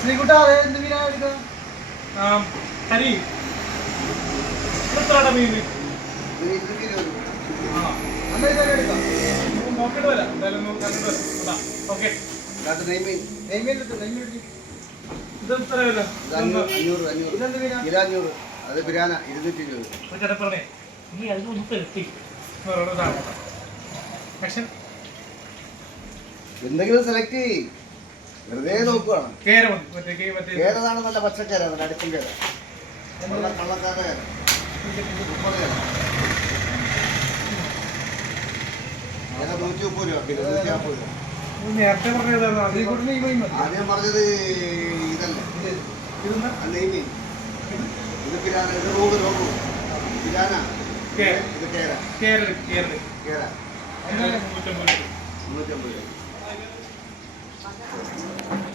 ശ്രീകുട്ട എന്ത് മീനാ എടുക്കുക? ഹരി എത്രയാണ് മീൻ? നോക്കിട്ട് വരാം. എന്തായാലും കണ്ടിട്ട് വരാം. ഓക്കെ. ഇത് എത്ര വില? 500 അത് ബിരിയാണ 220. ചേട്ടപ്പറേ നീ അതിനൊന്ന് തെറ്റി വേറെ സാധനം. പക്ഷെ എന്തെങ്കിലും സെലക്ട് ചെയ്യ്. വെറുതെ നോക്കുകയാണ്. കേര മതി. മറ്റേ കേരളാണ് നല്ല പച്ചക്കേര, നല്ല അടുപ്പം കേര. കള്ളക്കാരുടെ കേര. കേര 130 രൂപ, 150 രൂപ. നേരത്തെ പറഞ്ഞതാണ്. ആദ്യം പറഞ്ഞത് ഇതല്ല, അല്ല ഈ മീൻ. ഇത് പിരാന, ഇത് റോഡ് പിരാന, ഇത് കേര. കേര കേര 350 രൂപ.